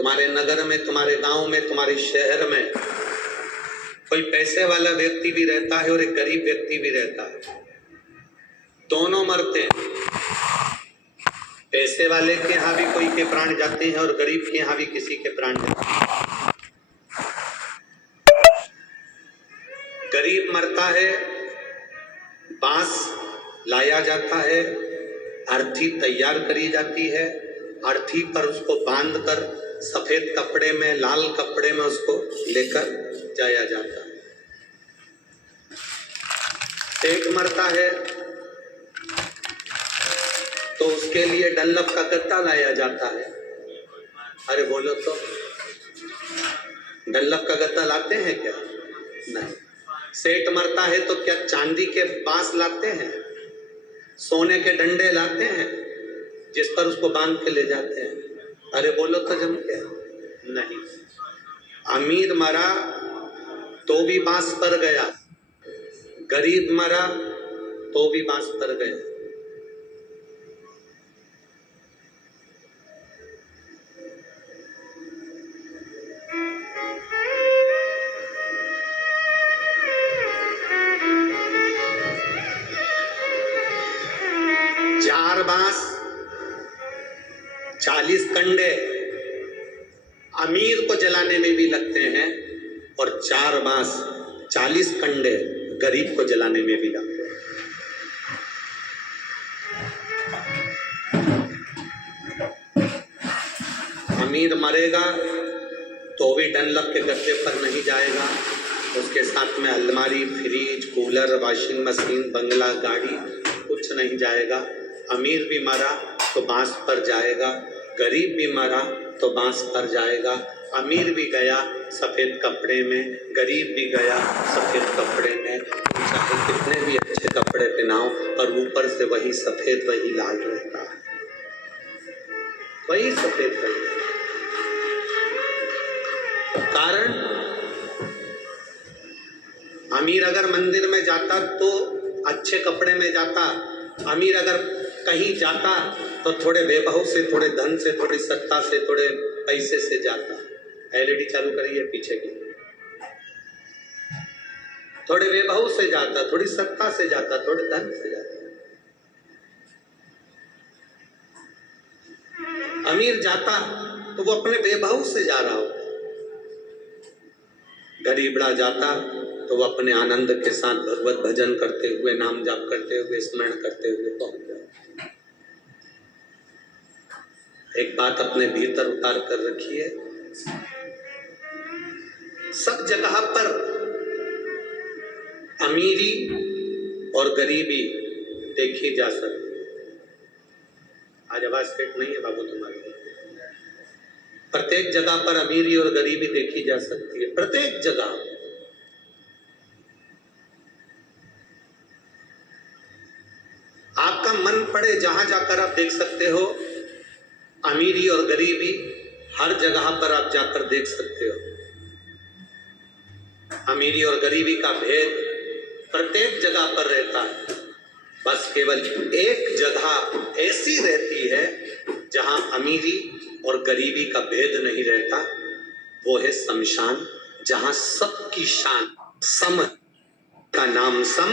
तुम्हारे नगर में, तुम्हारे गांव में, तुम्हारे शहर में कोई पैसे वाला व्यक्ति भी रहता है और एक गरीब व्यक्ति भी रहता है। दोनों मरते हैं। पैसे वाले के यहाँ भी कोई के प्राण जाते हैं और गरीब के यहाँ भी किसी के प्राण जाते हैं। गरीब मरता है, बांस लाया जाता है, अर्थी तैयार करी जाती है, अर्थी पर उसको बांधकर सफेद कपड़े में, लाल कपड़े में उसको लेकर जाया जाता है। एक मरता है तो उसके लिए डल्लप का गद्दा लाया जाता है। अरे बोलो तो, डल्लप का गद्दा लाते हैं क्या? नहीं। सेठ मरता है तो क्या चांदी के बांस लाते हैं, सोने के डंडे लाते हैं जिस पर उसको बांध के ले जाते हैं? अरे बोलो तो जम क्या? नहीं। अमीर मरा तो भी बांस पर गया, गरीब मरा तो भी बांस पर गया। चार बांस 40 कंडे अमीर को जलाने में भी लगते हैं और 4 बांस 40 कंडे गरीब को जलाने में भी लगते हैं। अमीर मरेगा तो भी डनलप के गद्दे पर नहीं जाएगा, उसके साथ में अलमारी, फ्रिज, कूलर, वॉशिंग मशीन, बंगला, गाड़ी कुछ नहीं जाएगा। अमीर भी मरा तो बांस पर जाएगा, गरीब भी मरा तो बांस पर जाएगा। अमीर भी गया सफ़ेद कपड़े में, गरीब भी गया सफ़ेद कपड़े में। चाहे कितने भी अच्छे कपड़े पहनाओ और ऊपर से वही सफ़ेद वही लाल रहता है, वही सफ़ेद वही। कारण अमीर अगर मंदिर में जाता तो अच्छे कपड़े में जाता, अमीर अगर कहीं जाता तो थोड़े वैभव से, थोड़े धन से, थोड़ी सत्ता से, थोड़े पैसे से जाता। एलईडी चालू करिए पीछे की। थोड़े वैभव से जाता, थोड़ी सत्ता से जाता, थोड़े धन से जाता। अमीर जाता तो वो अपने वैभव से जा रहा होता, गरीबड़ा जाता तो वो अपने आनंद के साथ भगवत भजन करते हुए, नाम जाप करते हुए, स्मरण करते हुए पहुंच जाता। एक बात अपने भीतर उतार कर रखिए, सब जगह पर अमीरी और गरीबी देखी जा सकती है। आज आवाज सेट नहीं है बाबू तुम्हारी। प्रत्येक जगह पर अमीरी और गरीबी देखी जा सकती है, प्रत्येक जगह। आपका मन पड़े जहां जाकर आप देख सकते हो अमीरी और गरीबी, हर जगह पर आप जाकर देख सकते हो। अमीरी और गरीबी का भेद प्रत्येक जगह पर रहता है, बस केवल एक जगह ऐसी रहती है जहां अमीरी और गरीबी का भेद नहीं रहता, वो है शमशान, जहां सबकी शान सम का नाम सम।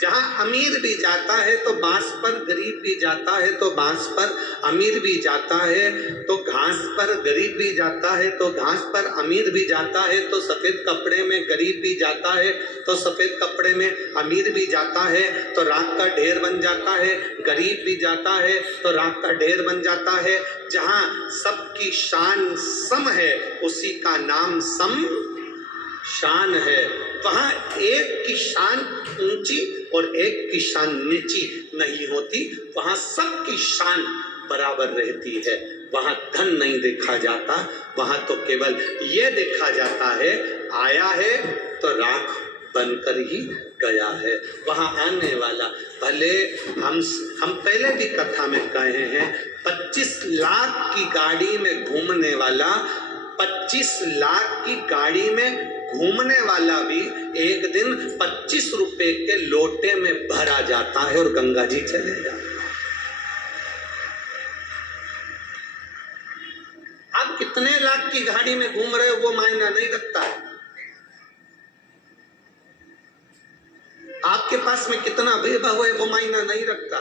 जहां अमीर भी जाता है तो बांस पर, गरीब भी जाता है तो बांस पर, अमीर भी जाता है तो घास पर, गरीब भी जाता है तो घास पर, अमीर भी जाता है तो सफेद कपड़े में, गरीब भी जाता है तो सफेद कपड़े में, अमीर भी जाता है तो राख का ढेर बन जाता है, गरीब भी जाता है तो राख का ढेर बन जाता है। जहां सबकी शान सम है उसी का नाम सम शान है। वहां एक की शान ऊंची और एक की शान नीची नहीं होती, वहां सबकी शान बराबर रहती है। वहां धन नहीं देखा जाता, वहां तो केवल ये देखा जाता है आया है तो राख बनकर ही गया है। वहां आने वाला, भले हम पहले भी कथा में कहे हैं, 25 लाख की गाड़ी में घूमने वाला, 25 लाख की गाड़ी में घूमने वाला भी एक दिन 25 रुपए के लोटे में भरा जाता है और गंगा जी चले जाता है। कितने लाख की गाड़ी में घूम रहे हो वो मायना नहीं रखता है। आपके पास में कितना वैभव है वो मायना नहीं रखता।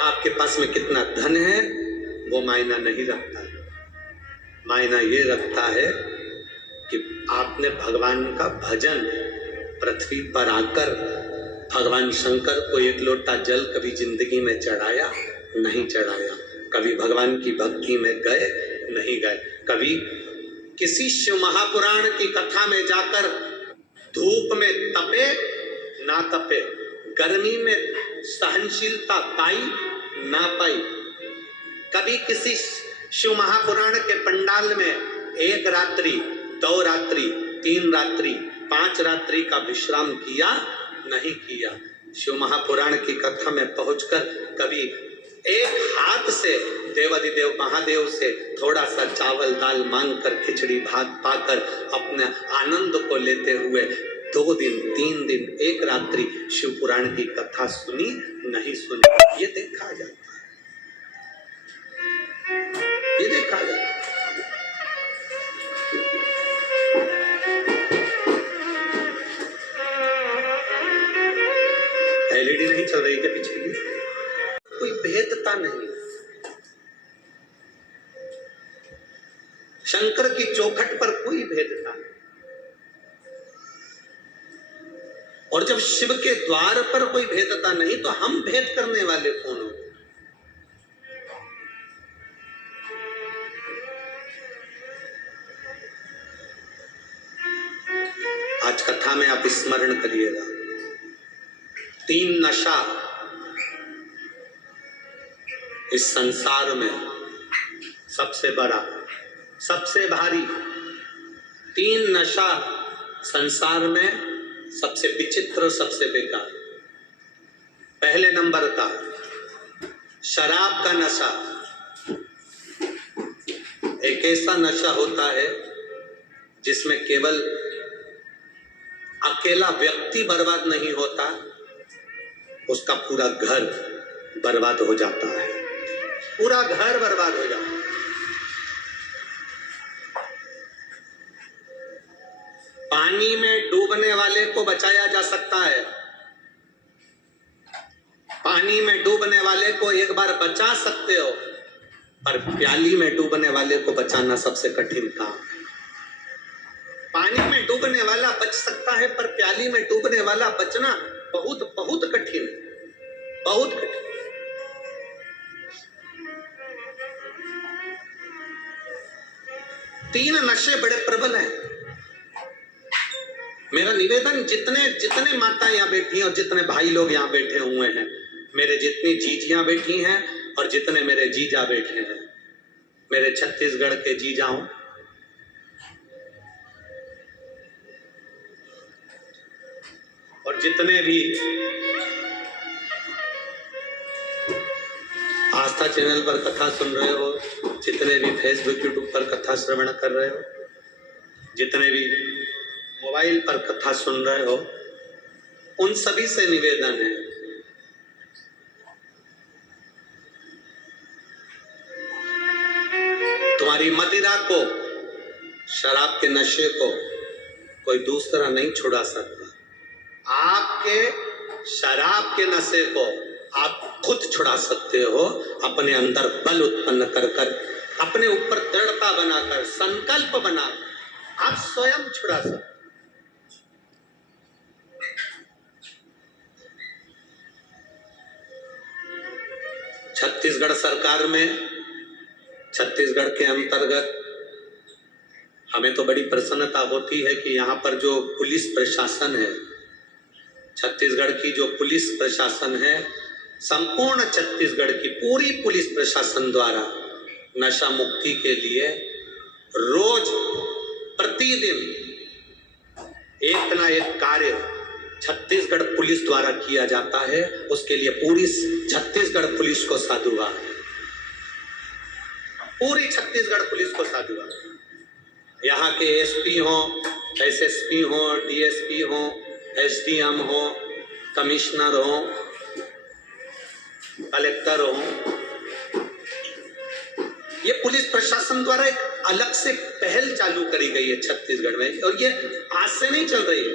आपके पास में कितना धन है वो मायना नहीं रखता। मायना ये रखता है कि आपने भगवान का भजन पृथ्वी पर आकर भगवान शंकर को एक लोटा जल कभी जिंदगी में चढ़ाया नहीं चढ़ाया, कभी भगवान की भक्ति में गए नहीं गए, कभी किसी शिव महापुराण की कथा में जाकर धूप में तपे ना तपे, गर्मी में सहनशीलता पाई ना पाई, कभी किसी शिव महापुराण के पंडाल में 1 रात्रि 2 रात्रि 3 रात्रि 5 रात्रि का विश्राम किया नहीं किया। शिव महापुराण की कथा में पहुंचकर कभी एक हाथ से देवाधिदेव महादेव से थोड़ा सा चावल दाल मांगकर खिचड़ी भात पाकर अपने आनंद को लेते हुए 2 दिन 3 दिन 1 रात्रि शिव पुराण की कथा सुनी नहीं सुनी, ये देखा जाता है, ये देखा जाता है। एलईडी नहीं चल रही क्या पीछे की? कोई भेदता नहीं। शंकर की चौखट पर कोई भेदता नहीं। और जब शिव के द्वार पर कोई भेदता नहीं तो हम भेद करने वाले कौन हो? आज कथा में आप स्मरण करिएगा, 3 नशा इस संसार में सबसे बड़ा सबसे भारी, 3 नशा संसार में सबसे विचित्र सबसे बेकार। पहले नंबर का शराब का नशा। एक ऐसा नशा होता है जिसमें केवल अकेला व्यक्ति बर्बाद नहीं होता, उसका पूरा घर बर्बाद हो जाता है, पूरा घर बर्बाद हो जाता है। पानी में डूबने वाले को बचाया जा सकता है, पानी में डूबने वाले को एक बार बचा सकते हो, पर प्याली में डूबने वाले को बचाना सबसे कठिन काम है। पानी में डूबने वाला बच सकता है, पर प्याली में डूबने वाला बचना बहुत बहुत कठिन है, बहुत कठिन। तीन नशे बड़े प्रबल हैं। मेरा निवेदन, जितने जितने माता यहाँ बैठी हैं और जितने भाई लोग यहाँ बैठे हुए हैं, मेरे जितनी जीजियां बैठी हैं और जितने मेरे जीजा बैठे हैं, मेरे छत्तीसगढ़ के जीजाओं, और जितने भी आस्था चैनल पर कथा सुन रहे हो, जितने भी फेसबुक यूट्यूब पर कथा श्रवण कर रहे हो, जितने भी मोबाइल पर कथा सुन रहे हो, उन सभी से निवेदन है, तुम्हारी मदिरा को, शराब के नशे को कोई दूसरा नहीं छुड़ा सकता। आपके शराब के नशे को आप खुद छुड़ा सकते हो, अपने अंदर बल उत्पन्न कर कर, अपने ऊपर दृढ़ता बनाकर, संकल्प बनाकर आप स्वयं छुड़ा सकते। छत्तीसगढ़ सरकार में, छत्तीसगढ़ के अंतर्गत हमें तो बड़ी प्रसन्नता होती है कि यहाँ पर जो पुलिस प्रशासन है, छत्तीसगढ़ की जो पुलिस प्रशासन है, संपूर्ण छत्तीसगढ़ की पूरी पुलिस प्रशासन द्वारा नशा मुक्ति के लिए रोज प्रतिदिन एक ना एक कार्य छत्तीसगढ़ पुलिस द्वारा किया जाता है। उसके लिए पूरी छत्तीसगढ़ पुलिस को साधुवाद, पूरी छत्तीसगढ़ पुलिस को साधुवाद। यहाँ के एसपी हो, एसएसपी हो, डीएसपी हो, एसडीएम हो, कमिश्नर हो, कलेक्टर हो, ये पुलिस प्रशासन द्वारा एक अलग से पहल चालू करी गई है छत्तीसगढ़ में, और ये आज से नहीं चल रही है।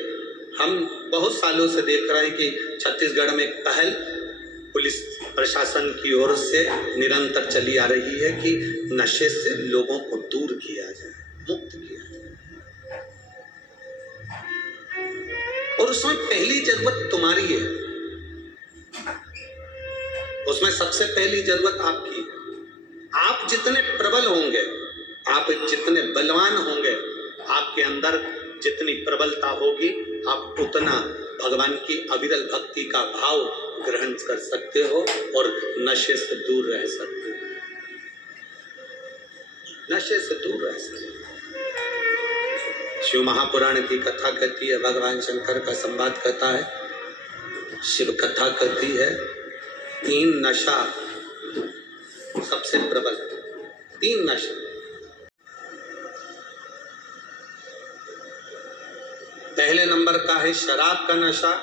हम बहुत सालों से देख रहे हैं कि छत्तीसगढ़ में एक पहल पुलिस प्रशासन की ओर से निरंतर चली आ रही है कि नशे से लोगों को दूर किया जाए, मुक्त किया जाए। और उसमें पहली जरूरत तुम्हारी है, उसमें सबसे पहली जरूरत आपकी है। आप जितने प्रबल होंगे, आप जितने बलवान होंगे, आपके अंदर जितनी प्रबलता होगी, आप उतना भगवान की अविरल भक्ति का भाव ग्रहण कर सकते हो और नशे से दूर रह सकते हो, नशे से दूर रह सकते हो। शिव महापुराण की कथा कहती है, भगवान शंकर का संवाद कहता है, शिव कथा कहती है, 3 नशा सबसे प्रबल, 3 नशा। पहले नंबर का है शराब का नशा,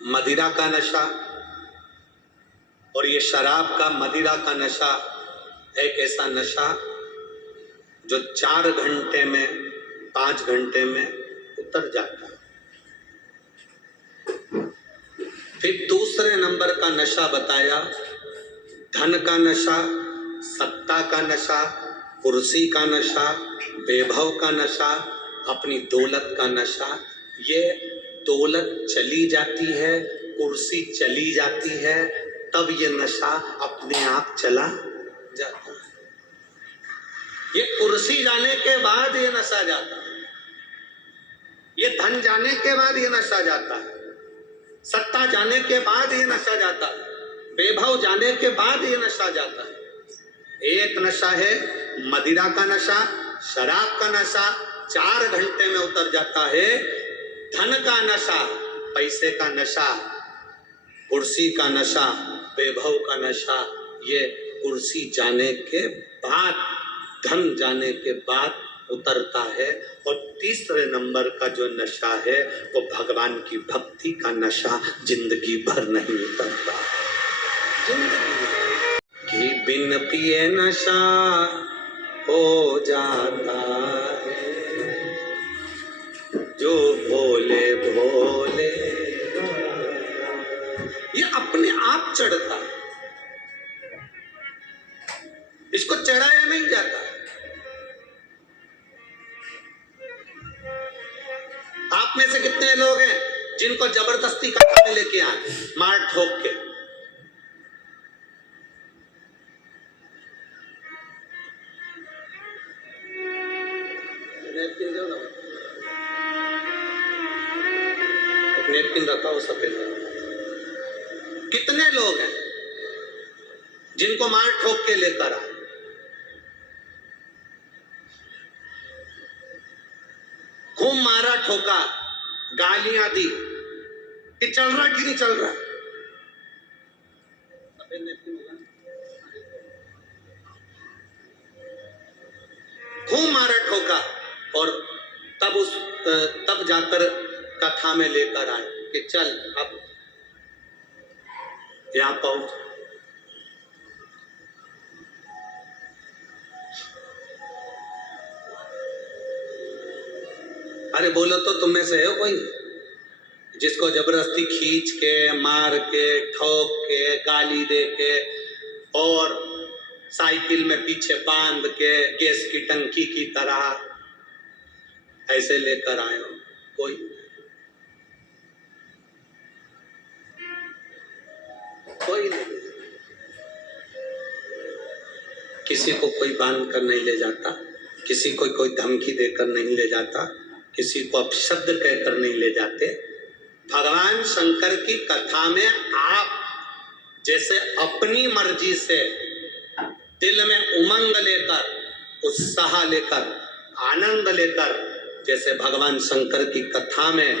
मदिरा का नशा। और ये शराब का, मदिरा का नशा एक ऐसा नशा जो 4 घंटे में, 5 घंटे में उतर जाता है। फिर दूसरे नंबर का नशा बताया, धन का नशा, सत्ता का नशा, कुर्सी का नशा, वैभव का नशा, अपनी दौलत का नशा। ये दौलत चली जाती है, कुर्सी चली जाती है, तब ये नशा अपने आप चला जाता है। ये कुर्सी जाने के बाद ये नशा जाता है, ये धन जाने के बाद ये नशा जाता है, सत्ता जाने के बाद ये नशा जाता है, वैभव जाने के बाद ये नशा जाता है। एक नशा है मदिरा का नशा, शराब का नशा, 4 घंटे में उतर जाता है। धन का नशा, पैसे का नशा, कुर्सी का नशा, वैभव का नशा, ये कुर्सी जाने के बाद, धन जाने के बाद उतरता है। और तीसरे नंबर का जो नशा है वो भगवान की भक्ति का नशा जिंदगी भर नहीं उतरता। कि बिन पिए नशा हो जाता है, जो भोले भोले, ये अपने आप चढ़ता है, इसको चढ़ाया नहीं जाता। आप में से कितने लोग हैं जिनको जबरदस्ती कथा में लेके आए, मार ठोक के? नेपकिन रखा हो सफेद। कितने लोग हैं जिनको मार ठोक के लेकर आए? खूब मारा ठोका, गालियां दी कि चल रहा कि नहीं चल रहा। खूब मारा ठोका और तब जाकर कथा में लेकर आए कि चल अब यहां पहुंच। अरे बोलो तो तुम में से है कोई जिसको जबरदस्ती खींच के, मार के, ठोक के, गाली दे के और साइकिल में पीछे बांध के गैस की टंकी की तरह ऐसे लेकर आए हो? कोई नहीं। किसी को कोई बांध कर नहीं ले जाता, किसी को कोई धमकी देकर नहीं ले जाता, किसी को अपशब्द कहकर नहीं ले जाते। भगवान शंकर की कथा में आप जैसे अपनी मर्जी से दिल में उमंग लेकर, उत्साह लेकर, आनंद लेकर, जैसे भगवान शंकर की कथा में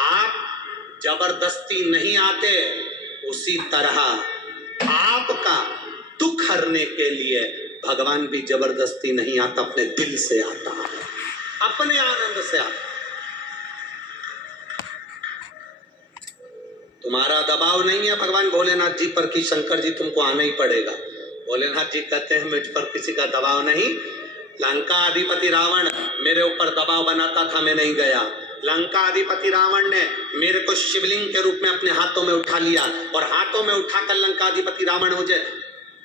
आप जबरदस्ती नहीं आते, उसी तरह आपका दुख हरने के लिए भगवान भी जबरदस्ती नहीं आता, अपने दिल से आता है, अपने आनंद से आता। तुम्हारा दबाव नहीं है भगवान भोलेनाथ जी पर कि शंकर जी तुमको आना ही पड़ेगा। भोलेनाथ जी कहते हैं मुझ पर किसी का दबाव नहीं। लंका अधिपति रावण मेरे ऊपर दबाव बनाता था, मैं नहीं गया। लंका अधिपति रावण ने मेरे को शिवलिंग के रूप में अपने हाथों में उठा लिया और हाथों में उठाकर लंका अधिपति रावण मुझे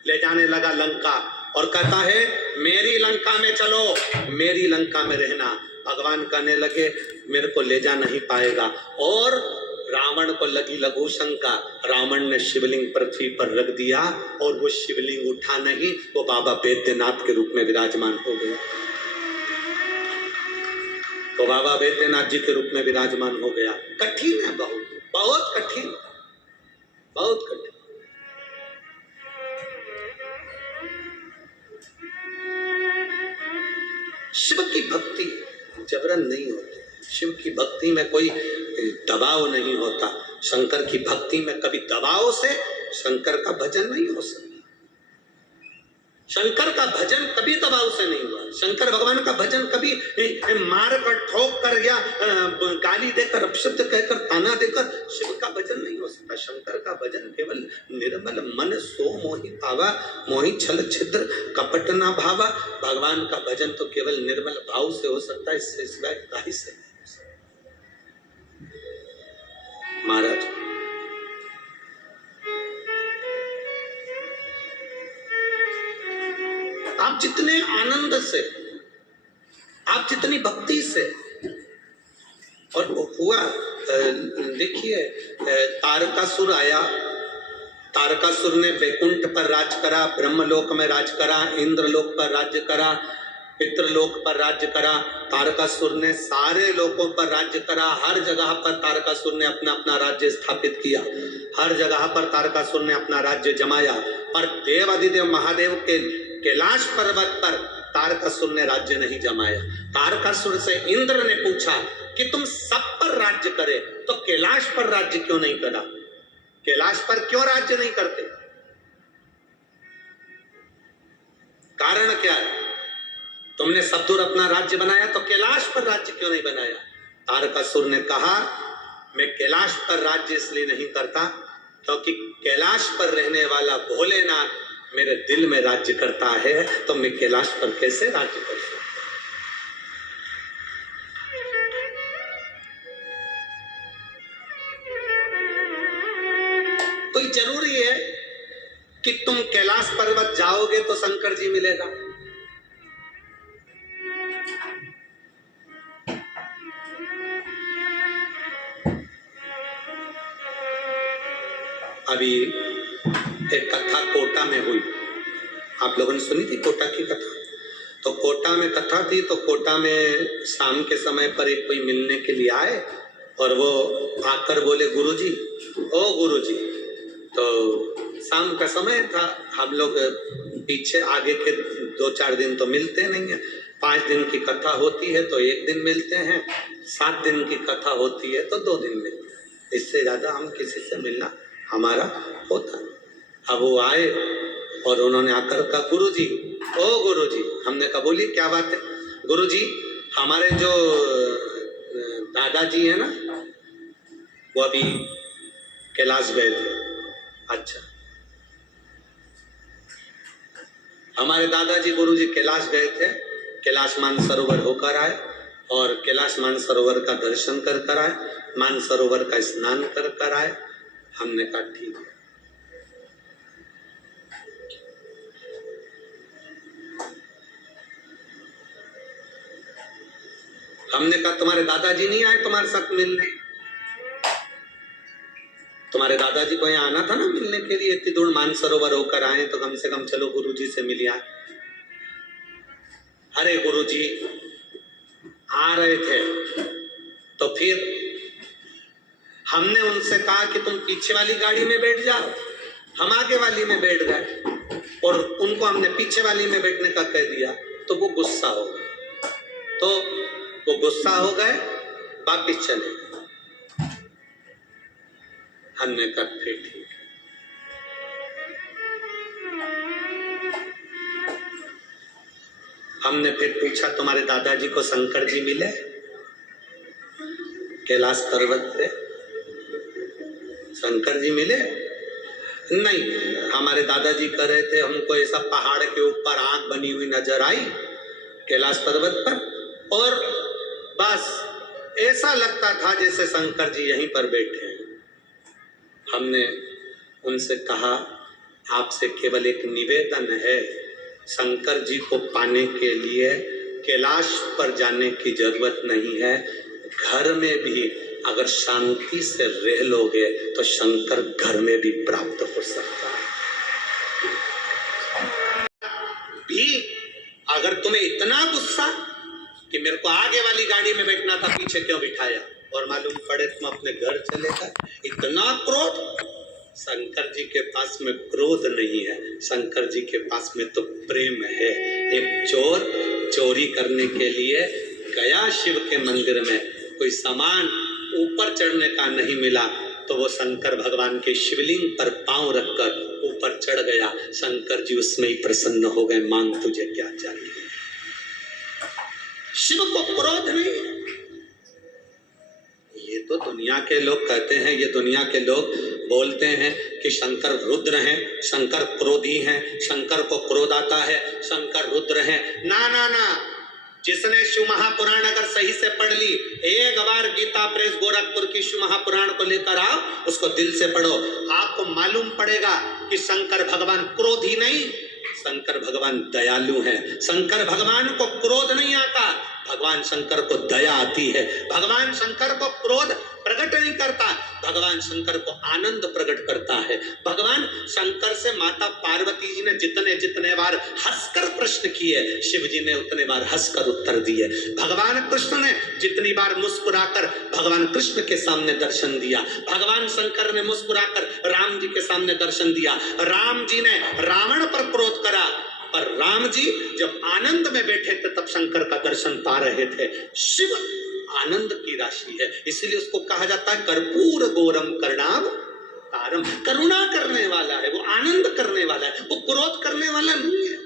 ले जाने लगा लंका, और कहता है मेरी लंका में चलो, मेरी लंका में रहना। भगवान कहने लगे मेरे को ले जा नहीं पाएगा, और रावण को लगी लघु शंका। रावण ने शिवलिंग पृथ्वी पर रख दिया और वो शिवलिंग उठा नहीं, वो बाबा बैद्यनाथ के रूप में विराजमान हो गया। तो बाबा बैद्यनाथ जी के रूप में विराजमान हो गया। कठिन है, बहुत बहुत कठिन, बहुत कठिन। शिव की भक्ति जबरन नहीं होती, शिव की भक्ति में कोई दबाव नहीं होता। शंकर की भक्ति में कभी दबाव से शंकर का भजन नहीं हो सकता। शंकर का भजन कभी दबाव से नहीं हुआ। शंकर भगवान का भजन कभी मार कर, ठोक कर या गाली देकर, अपशब्द कहकर, ताना देकर शिव का भजन नहीं हो सकता। शंकर का भजन केवल निर्मल मन सो मोहि भावा, मोहि छल छिद्र कपट ना भावा। भगवान का भजन तो केवल निर्मल भाव से हो सकता है, इससे सिवाय काहे से नहीं हो सकता। महाराज आप जितने आनंद से, आप जितनी भक्ति से, और हुआ देखिए तारकासुर आया, तारकासुर ने वैकुंठ पर राज करा, ब्रह्मलोक में राज करा, इंद्रलोक पर राज्य करा, पितृलोक पर राज्य करा। तारकासुर ने सारे लोकों पर राज्य करा। हर जगह पर तारकासुर ने अपना अपना राज्य स्थापित किया, हर जगह पर तारकासुर ने अपना राज्य जमाया। पर देवाधिदेव महादेव के कैलाश पर्वत पर तारकासुर ने राज्य नहीं जमाया। तारकासुर से इंद्र ने पूछा कि तुम सब पर राज्य करे तो कैलाश पर राज्य क्यों नहीं करा? कैलाश पर क्यों राज्य नहीं करते? कारण क्या है? तुमने सब दूर अपना राज्य बनाया तो कैलाश पर राज्य क्यों नहीं बनाया? तारकासुर ने कहा मैं कैलाश पर राज्य इसलिए नहीं करता क्योंकि कैलाश पर रहने वाला भोलेनाथ मेरे दिल में राज्य करता है, तो मैं कैलाश पर कैसे राज्य कर सकता? कोई जरूरी है कि तुम कैलाश पर्वत जाओगे तो शंकर जी मिलेगा? अभी एक कथा कोटा में हुई, आप लोगों ने सुनी थी कोटा की कथा? तो कोटा में कथा थी, तो कोटा में शाम के समय पर एक कोई मिलने के लिए आए और वो आकर बोले गुरुजी, ओ गुरुजी। तो शाम का समय था, हम लोग पीछे आगे के 2-4 दिन तो मिलते नहीं है। 5 दिन की कथा होती है तो 1 दिन मिलते हैं, 7 दिन की कथा होती है तो 2 दिन मिलते हैं, इससे ज्यादा हम किसी से मिलना हमारा होता है। अब वो आए और उन्होंने आकर कहा गुरुजी, ओ गुरुजी। हमने कहा बोलिए क्या बात है? गुरुजी हमारे जो दादाजी है ना, वो अभी कैलाश गए थे। अच्छा, हमारे दादाजी गुरुजी कैलाश गए थे, कैलाश मानसरोवर होकर आए और कैलाश मानसरोवर का दर्शन कर आए, मानसरोवर का स्नान कर आए। हमने कहा ठीक है। हमने कहा तुम्हारे दादाजी नहीं आए तुम्हारे साथ मिलने? तुम्हारे दादाजी को यहाँ आना था ना मिलने के लिए, इतनी दूर मानसरोवर होकर आए तो कम से कम चलो गुरुजी से मिल आए। अरे गुरुजी आ रहे थे तो फिर हमने उनसे कहा कि तुम पीछे वाली गाड़ी में बैठ जाओ, हम आगे वाली में बैठ गए और उनको हमने पीछे वाली में बैठने का कह दिया, तो वो गुस्सा हो गए। तो वो गुस्सा हो गए, वापिस चले गए। हमने कहा फिर ठीक है। हमने फिर पूछा तुम्हारे दादाजी को शंकर जी मिले कैलाश पर्वत पे? शंकर जी मिले? नहीं, हमारे दादाजी कह रहे थे, हमको ऐसा पहाड़ के ऊपर आग बनी हुई नजर आई कैलाश पर्वत पर, और बस ऐसा लगता था जैसे शंकर जी यहीं पर बैठे हैं। हमने उनसे कहा, आपसे केवल एक निवेदन है, शंकर जी को पाने के लिए कैलाश पर जाने की जरूरत नहीं है, घर में भी अगर शांति से रह लोगे तो शंकर घर में भी प्राप्त हो सकता है। भी अगर तुम्हें इतना गुस्सा कि मेरे को आगे वाली गाड़ी में बैठना था, पीछे क्यों बिठाया, और मालूम पड़े तुम अपने घर चले गए, इतना क्रोध। शंकर जी के पास में क्रोध नहीं है, शंकर जी के पास में तो प्रेम है। एक चोर चोरी करने के लिए गया शिव के मंदिर में, कोई सामान ऊपर चढ़ने का नहीं मिला तो वो शंकर भगवान के शिवलिंग पर पांव रखकर ऊपर चढ़ गया। शंकर जी उसमें ही प्रसन्न हो गए, मांग तुझे क्या चाहिए। शिव को क्रोध नहीं है। ये तो दुनिया के लोग कहते हैं, ये दुनिया के लोग बोलते हैं कि शंकर रुद्र हैं, शंकर क्रोधी हैं, शंकर को क्रोध आता है, शंकर रुद्र हैं। ना ना ना, जिसने शिव महापुराण अगर सही से पढ़ ली, एक बार गीता प्रेस गोरखपुर की शिव महापुराण को लेकर आओ, उसको दिल से पढ़ो, आपको मालूम पड़ेगा कि शंकर भगवान क्रोधी नहीं, शंकर भगवान दयालु हैं। शंकर भगवान को क्रोध नहीं आता, भगवान शंकर को दया आती है। भगवान शंकर को क्रोध प्रकट नहीं करता, भगवान शंकर को आनंद प्रकट करता है। भगवान शंकर से माता पार्वती जी ने जितने जितने बार हंसकर प्रश्न किए, शिव जी ने उतने बार हंसकर उत्तर दिए। भगवान कृष्ण ने जितनी बार मुस्कुराकर भगवान कृष्ण के सामने दर्शन दिया, भगवान शंकर ने मुस्कुराकर राम जी के सामने दर्शन दिया। राम जी ने रावण पर क्रोध करा, पर राम जी जब आनंद में बैठे थे तब शंकर का दर्शन पा रहे थे। शिव आनंद की राशि है, इसलिए उसको कहा जाता है कर्पूर गौरम करुणाव तारम, करुणा करने वाला है, वो आनंद करने वाला है, वो क्रोध करने वाला नहीं है।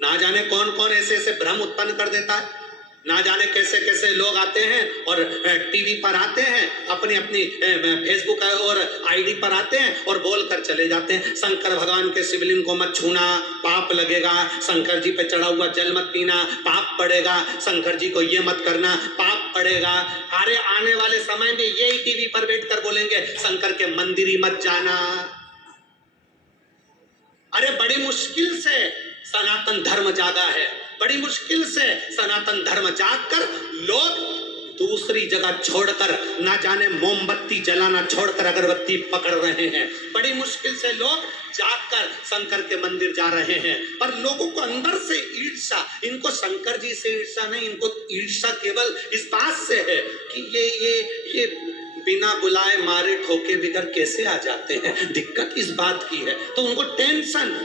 ना जाने कौन कौन ऐसे ऐसे भ्रम उत्पन्न कर देता है, ना जाने कैसे कैसे लोग आते हैं और टीवी पर आते हैं, अपनी अपनी फेसबुक और आईडी पर आते हैं और बोलकर चले जाते हैं, शंकर भगवान के शिवलिंग को मत छूना, पाप लगेगा, शंकर जी पे चढ़ा हुआ जल मत पीना, पाप पड़ेगा, शंकर जी को ये मत करना, पाप पड़ेगा। अरे आने वाले समय में यही टीवी पर बैठकर बोलेंगे शंकर के मंदिर ही मत जाना। अरे बड़ी मुश्किल से सनातन धर्म जागा है, बड़ी मुश्किल से सनातन धर्म जागकर लोग दूसरी जगह छोड़कर, ना जाने मोमबत्ती जलाना छोड़कर अगरबत्ती पकड़ रहे हैं। बड़ी मुश्किल से लोग जागकर शंकर के मंदिर जा रहे हैं, पर लोगों को अंदर से ईर्ष्या, इनको शंकर जी से ईर्ष्या नहीं, इनको ईर्ष्या केवल इस बात से है कि ये बिना बुलाए मारे ठोके बिगर कैसे आ जाते हैं। दिक्कत इस बात की है, तो उनको टेंशन।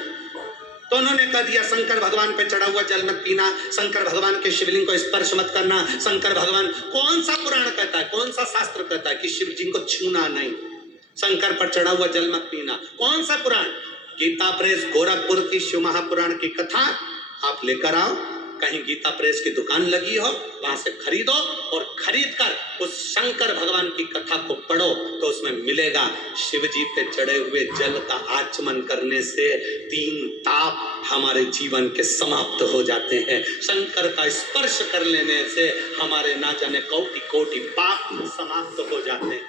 तो उन्होंने कह दिया शंकर भगवान पे चढ़ा हुआ जल मत पीना, शंकर भगवान के शिवलिंग को स्पर्श मत करना। शंकर भगवान, कौन सा पुराण कहता है, कौन सा शास्त्र कहता है कि शिव जी को छूना नहीं, शंकर पर चढ़ा हुआ जल मत पीना? कौन सा पुराण? गीता प्रेस गोरखपुर की शिव महापुराण की कथा आप लेकर आओ, कहीं गीता प्रेस की दुकान लगी हो वहां से खरीदो और खरीद कर उस शंकर भगवान की कथा को पढ़ो, तो उसमें मिलेगा शिव जी पे चढ़े हुए जल का आचमन करने से 3 ताप हमारे जीवन के समाप्त हो जाते हैं। शंकर का स्पर्श कर लेने से हमारे ना जाने कोटि कोटि पाप समाप्त हो जाते हैं।